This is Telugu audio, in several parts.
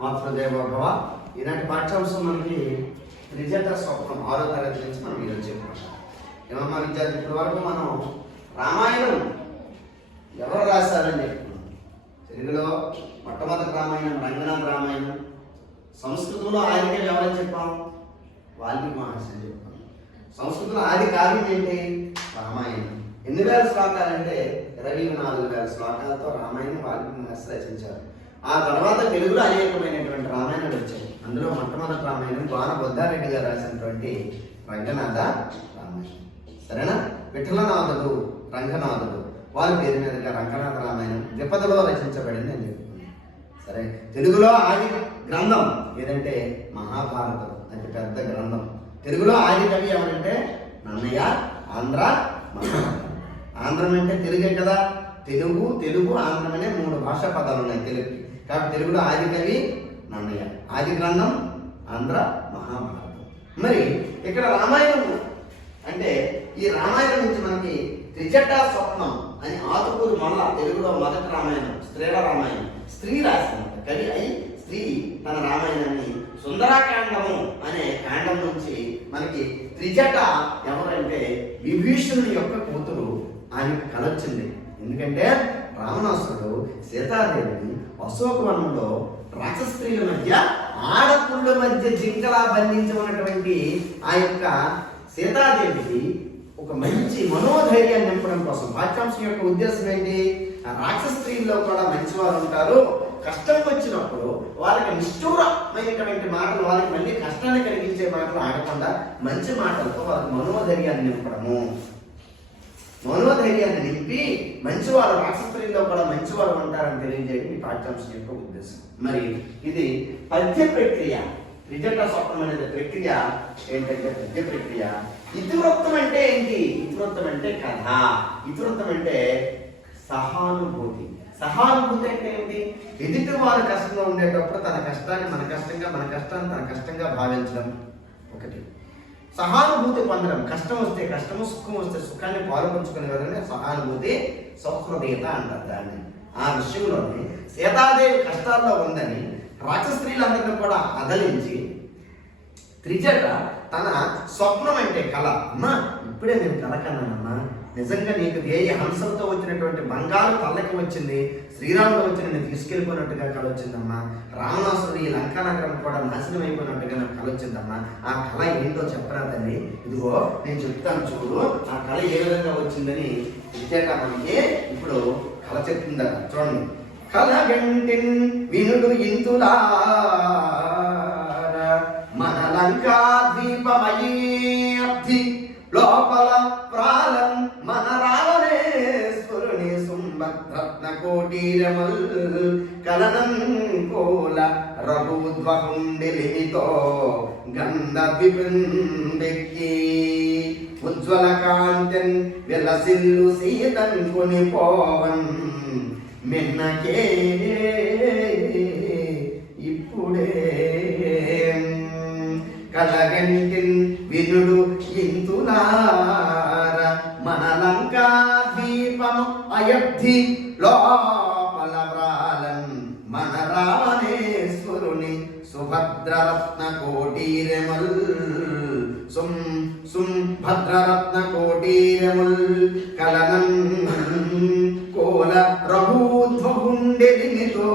మాతృదేవోభవ. ఈనాటి పాఠ్యాంశం మనకి త్రిజట స్వప్నం 6వ తరగతి నుంచి మనం ఈరోజు చెప్పుకుంటాం. ఏమమ్మా విద్యార్థి, ఇప్పటి వరకు మనం రామాయణం ఎవరు రాశారని చెప్పుకున్నాం. తెలుగులో మొట్టమొదటి రామాయణం రంగనాథ రామాయణం. సంస్కృతంలో ఆయనకే ఎవరని చెప్పాం? వాల్మీకి మహర్షి అని చెప్పాం. సంస్కృతంలో ఆది కావ్యం ఏంటి? రామాయణం. ఎన్ని వేల శ్లోకాలంటే 24,000 శ్లోకాలతో రామాయణం వాల్మీకి మహర్షి రచించారు. ఆ తర్వాత తెలుగులో అనేకమైనటువంటి రామాయణాలు వచ్చాయి. అందులో మొట్టమొదటి రామాయణం గోన బుద్ధారెడ్డి గారు రాసినటువంటి రంగనాథ రామాయణం. సరేనా? విఠలనాథుడు రంగనాథుడు వారి పేరు మీదుగా రంగనాథ రామాయణం ద్విపదలో రచించబడింది అని చెప్తున్నాను. సరే, తెలుగులో ఆది గ్రంథం ఏదంటే మహాభారతం, అతి పెద్ద గ్రంథం. తెలుగులో ఆది కవి ఎవరంటే నన్నయ్య. ఆంధ్ర మహాభారతం. ఆంధ్రం అంటే తెలుగే కదా. తెలుగు ఆంధ్రం అనే 3 భాషా పదాలు ఉన్నాయి తెలుగుకి. కాబట్టి తెలుగులో ఆది కవి నన్నయ్య, ఆది గ్రంథం ఆంధ్ర మహాభారతం. మరి ఇక్కడ రామాయణం అంటే ఈ రామాయణం నుంచి మనకి త్రిజట స్వప్నం అని ఆతుకూరు మళ్ళా తెలుగులో మొదటి రామాయణం స్త్రీల రామాయణం. స్త్రీ రాసినంత కవి అయి స్త్రీ తన రామాయణాన్ని సుందరాకాండము అనే కాండం నుంచి మనకి త్రిజట ఎవరంటే విభీషణుని యొక్క కూతురు. ఆయనకు కల వచ్చింది. ఎందుకంటే రావణాసురుడు సీతాదేవిని అశోకవనంలో రాక్షస స్త్రీల మధ్య ఆడపుళ్ళ మధ్య జింకలా బంధించమన్నటువంటి ఆ యొక్క సీతాదేవికి ఒక మంచి మనోధైర్యాన్ని నింపడం కోసం పాఠ్యాంశం యొక్క ఉద్దేశం ఏంటి? ఆ రాక్షస స్త్రీల్లో కూడా మంచివారు ఉంటారు. కష్టం వచ్చినప్పుడు వాళ్ళకి నిష్ఠూరమైనటువంటి మాటలు, వాళ్ళకి మళ్ళీ కష్టాన్ని కలిగించే మాటలు ఆడకుండా మంచి మాటలతో వాళ్ళకి మనోధైర్యాన్ని నింపడము. మనోధైర్యాన్ని నింపి మంచివారు రాక్షస స్త్రీల్లో కూడా మంచివారు ఉంటారని తెలియజేయడం ఈ పాఠ్యాంశం యొక్క ఉద్దేశం. మరి ఇది పద్య ప్రక్రియ. త్రిజట స్వప్నం అనేది ప్రక్రియ ఏంటంటే పద్య ప్రక్రియ. ఇతివృత్తం అంటే ఏంటి? ఇతివృత్తం అంటే కథ. ఇతివృత్తం అంటే సహానుభూతి. సహానుభూతి అంటే ఏంటి? ఎదుటి వారు కష్టంగా ఉండేటప్పుడు తన కష్టాన్ని మన కష్టంగా, మన కష్టాన్ని తన కష్టంగా భావించడం ఒకటి. సహానుభూతి పొందడం. కష్టం వస్తే కష్టము, సుఖం వస్తే సుఖాన్ని పాల్పంచుకునే వాళ్ళని సహానుభూతి, సౌహృదయత అంటారు దాన్ని. ఆ విషయంలోనే సీతాదేవి కష్టాల్లో ఉందని రాక్షస స్త్రీలందరినీ కూడా అదలించి త్రిజట తన స్వప్నం అంటే కళ. అమ్మా, ఇప్పుడే నేను కళ కన్నానమ్మా, నిజంగా నీకు వేయి హంసలతో వచ్చినటువంటి బంగారు తల్లకి వచ్చింది, శ్రీరాముడు వచ్చి నేను తీసుకెళ్ళిపోయినట్టుగా కళ వచ్చిందమ్మా, రావణాసురుడు ఈ లంకా నగరం కూడా నాశనం అయిపోయినట్టుగా నాకు కళ వచ్చిందమ్మా. ఆ కళ ఏంటో చెప్పరా తల్లి? ఇదిగో నేను చెప్తాను చూడు, ఆ కళ ఏ విధంగా వచ్చిందని త్రిజట మనకి ఇప్పుడు కళ చెప్తుందట. చూడండి. కలగంటిన్ వినుడు ఇంతులా మన లంకా ద్వీపమయీ లోపల ప్రాలం మన రావణేశ్వరుని సుంభద్రత్న కోటీరమల్ కలనం కోల రఘుద్వహుండిలితో గంధ విబృందెక్కి ఉజ్వల కాంతిన్ వెలసిల్లు సీతన్ కొనిపోవన్ మిన్నకే ఇప్పుడే కలగంటిన్ వినుడు ఇంతులార మన లంకా ద్వీపము అయోధ్య లోపల వ్రాలన్ మన రావణేశ్వరుని సుభద్రరత్న కోటీరముల్ భద్రరత్న కోటీరముల్ కలనం కోల రఘూధ్వగుండెలితో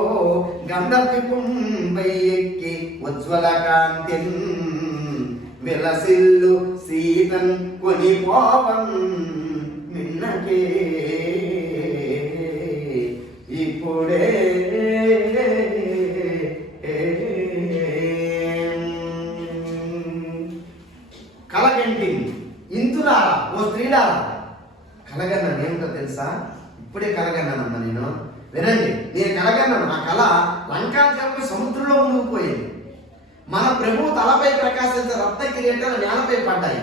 గంధపిపుంపై ఎక్కి ఉజ్వల కాంతిన్ విలసిల్లు సీతన్ కొనిపోవన్ మిన్నకే ఇప్పుడే కలగంటి ఇంతులారా, ఓ స్త్రీలారా. కలగన్నాను ఏమిటో తెలుసా? ఇప్పుడే కలగన్నానమ్మా నేను. వినండి, నేను కలగన్నాను. ఆ కళ లంకా ద్వీపం సముద్రంలో మునిగిపోయింది. మన ప్రభు తలపై ప్రకాశించే రత్న కిరీటాలు నేలపై పడ్డాయి.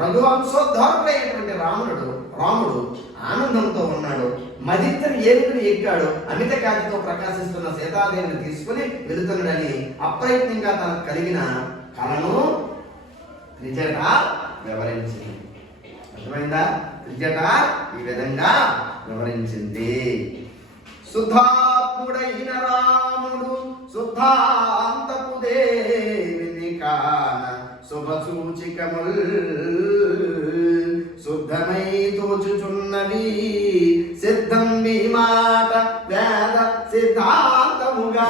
రఘువంశోద్ధారుడైనటువంటి రాముడు ఆనందంతో ఉన్నాడు. మదిత్తని ఏనుగుని ఎక్కాడు. అమిత కాంతితో ప్రకాశిస్తున్న సీతాదేవిని తీసుకుని వెళుతున్నాడని అప్రయత్నంగా తనకు కలిగిన కళను త్రిజట వివరించింది. అర్థమైందా? త్రిజట ఈ విధంగా వివరించింది. శుద్ధాత్ముడైన రాముడు శుద్ధా దేవిని కాన శుభ సూచికముల్ శుద్ధమై తోచుచున్నవి సిద్ధం మీ మాట వేద సిద్ధాంతముగా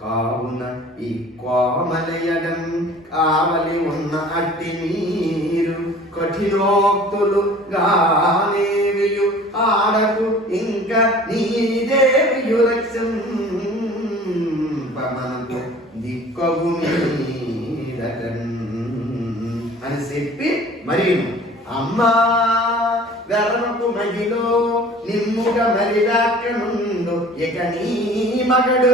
కావున ఈ కోమలయడం కావలి ఉన్న అట్టి మీరు కఠినోక్తులు గానేవియు ఆడకు ఇంకా నీ దేవియు రక్షంపమనకు దిక్కగు మీరగన్ అని చెప్పి మరి అమ్మా వెరనకు మగిలో నిమ్ముగ మరిదాకనుండు ఇక నీ మగడు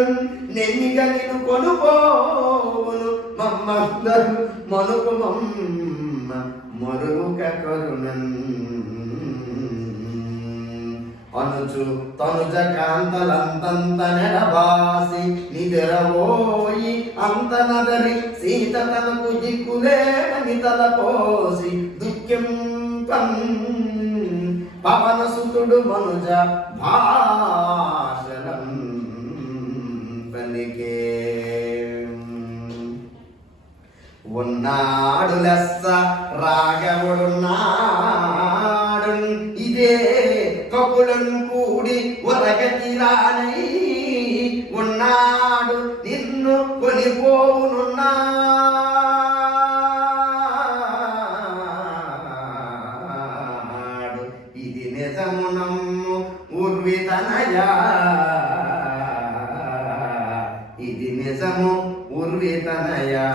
నెమ్మిగ నిన్ను కొనుకోవును మమ్మందరు మనుకు మమ్మ మరుక కరుణన్ అనుచు తనుజ కాంతలంతంత నెడబాసి నిద్రపోయి అంత నదరి సీత తనకు దిక్కులేని తలపోసి దుఃఖం పవన సుతుడు మనుజ భాషలం పలికే ఉన్నాడు లెస్స రాగవుడున్నాడు ఇదే కపులను కూడి ఒరగతి రానై ఉన్నాడు నిన్ను కొనిపోవునున్నాడు ఇది నిజమునమ్ము ఉర్వితనయా ఇది నిజము ఉర్వితనయా